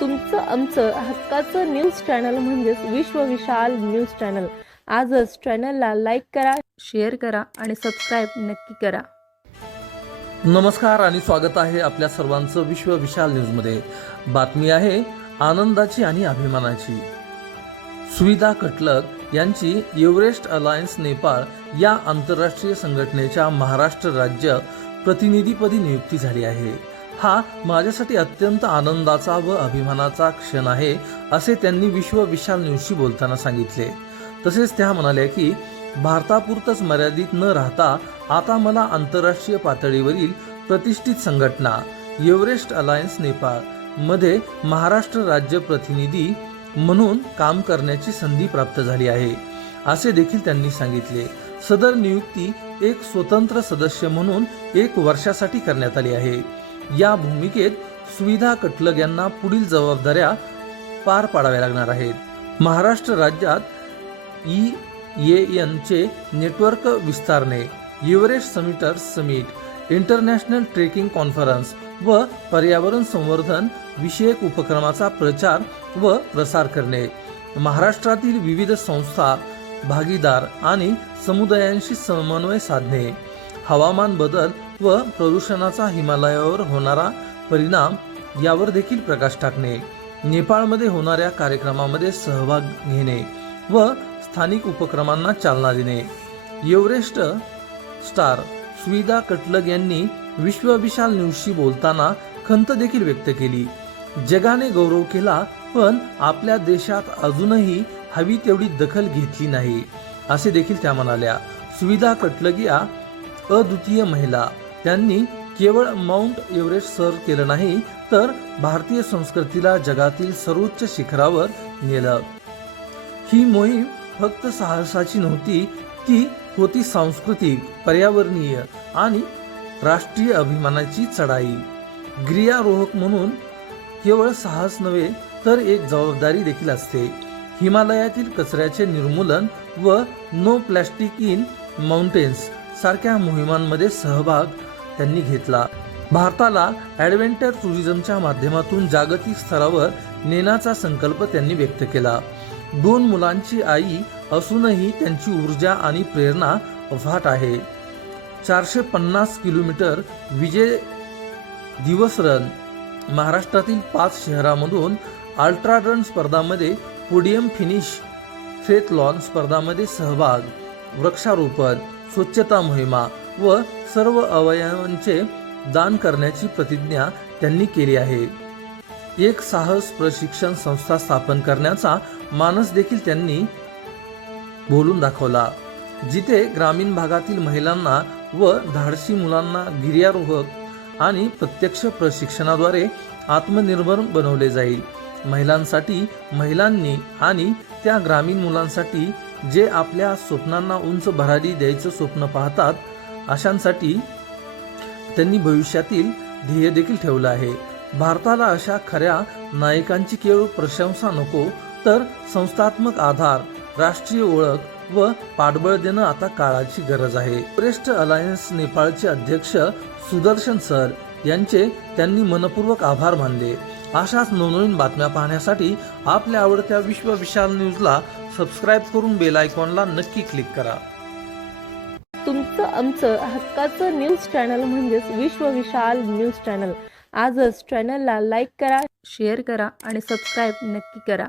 तुमचं आमचं हक्काचं न्यूज चॅनल म्हणजेच विश्व विशाल न्यूज चॅनल. आजच चॅनलला लाईक करा शेअर करा आणि सबस्क्राईब नक्की करा. नमस्कार आणि स्वागत आहे आपल्या सर्वांचं विश्व विशाल न्यूजमध्ये. बातमी आहे आनंदाची आणि अभिमानाची. सुविधा कटलक यांची एव्हरेस्ट अलायन्स नेपाळ या आंतरराष्ट्रीय संघटनेच्या महाराष्ट्र राज्य प्रतिनिधीपदी नियुक्ती झाली आहे. हा माझ्यासाठी अत्यंत आनंदाचा व अभिमानाचा क्षण आहे असे त्यांनी विश्व विशाल न्यूजशी बोलताना सांगितले. तसेच त्या म्हणाल्या की भारतापुरतच मर्यादित न राहता आता मला आंतरराष्ट्रीय पातळीवरील प्रतिष्ठित संघटना एव्हरेस्ट अलायन्स नेपाळमध्ये महाराष्ट्र राज्य प्रतिनिधी म्हणून काम करण्याची संधी प्राप्त झाली आहे असे देखील त्यांनी सांगितले. सदर नियुक्ती एक स्वतंत्र सदस्य म्हणून एक वर्षासाठी करण्यात आली आहे. या भूमिकेत सुविधा कटलग यांना पुढील जबाबदाऱ्या पार पाडाव्या लागणार आहेत. महाराष्ट्र राज्यात ई चे network विस्तारणे Everest summiters summit international trekking conference व पर्यावरण संवर्धन विषयक उपक्रमाचा प्रचार व प्रसार करणे. महाराष्ट्रातील विविध संस्था भागीदार आणि समुदायांशी समन्वय साधणे. हवामान बदल व प्रदूषणाचा हिमालयावर होणारा परिणाम यावर देखील प्रकाश टाकणे नेपाळमध्ये होणाऱ्या कार्यक्रमामध्ये सहभाग घेणे व स्थानिक उपक्रमांना चालना देणे. एव्हरेस्ट स्टार सुविधा कटलग यांनी विश्वविशाल न्यूजशी बोलताना खंत देखील व्यक्त केली. जगाने गौरव केला पण आपल्या देशात अजूनही हवी तेवढी दखल घेतली नाही असे देखील त्या म्हणाल्या. सुविधा कटलगिया अद्वितीय महिला. त्यांनी केवळ माउंट एव्हरेस्ट सर केलं नाही तर भारतीय संस्कृतीला जगातील सर्वोच्च शिखरावर नेलं. ही मोहीम फक्त साहसाची नव्हती ती होती सांस्कृतिक पर्यावरणीय आणि राष्ट्रीय अभिमानाची चढाई. गिर्यारोहक म्हणून केवळ साहस नव्हे तर एक जबाबदारी देखील असते. हिमालयातील कचऱ्याचे निर्मूलन व नो प्लॅस्टिक इन माउंटेन्स सारख्या मोहिमांमध्ये सहभाग त्यांनी घेतला. भारताला ॲडव्हेंचर टुरिझमच्या माध्यमातून जागतिक स्तरावर नेण्याचा संकल्प त्यांनी व्यक्त केला. दोन मुलांची आई असूनही त्यांची ऊर्जा आणि प्रेरणा अफाट आहे. चारशे पन्नास किलोमीटर विजय दिवस रन. महाराष्ट्रातील पाच शहरामधून अल्ट्रा रन स्पर्धामध्ये पोडियम फिनिश लॉन स्पर्धामध्ये सहभाग वृक्षारोपण. स्वच्छता मोहिमा व सर्व अवयवांचे दान करण्याची प्रतिज्ञा त्यांनी केली आहे. एक साहस प्रशिक्षण संस्था स्थापन करण्याचा मानस देखील त्यांनी बोलून दाखवला. जिथे ग्रामीण भागातील महिलांना व धाडसी मुलांना गिर्यारोहक आणि प्रत्यक्ष प्रशिक्षणाद्वारे आत्मनिर्भर बनवले जाईल. महिलांसाठी महिलांनी आणि त्या ग्रामीण मुलांसाठी जे आपल्या स्वप्नांना उंच भरारी द्यायचं स्वप्न पाहतात अशांसाठी त्यांनी भविष्यातील ध्येय देखील ठेवलं आहे. भारताला अशा खऱ्या नायकांची केवळ प्रशंसा नको तर संस्थात्मक आधार राष्ट्रीय ओळख व पाठबळ देणं आता काळाची गरज आहे. एव्हरेस्ट अलायन्स नेपाळचे अध्यक्ष सुदर्शन सर यांचे त्यांनी मनपूर्वक आभार मानले. अशाच नवनवीन बातम्या पाहण्यासाठी आपल्या आवडत्या विश्व विशाल न्यूजला सबस्क्राईब करून बेल आयकॉनला नक्की क्लिक करा. तुमचं आमचं हक्काचं न्यूज चॅनल म्हणजेच विश्व विशाल न्यूज चॅनल आजच चॅनलला लाईक करा शेअर करा आणि सबस्क्राईब नक्की करा.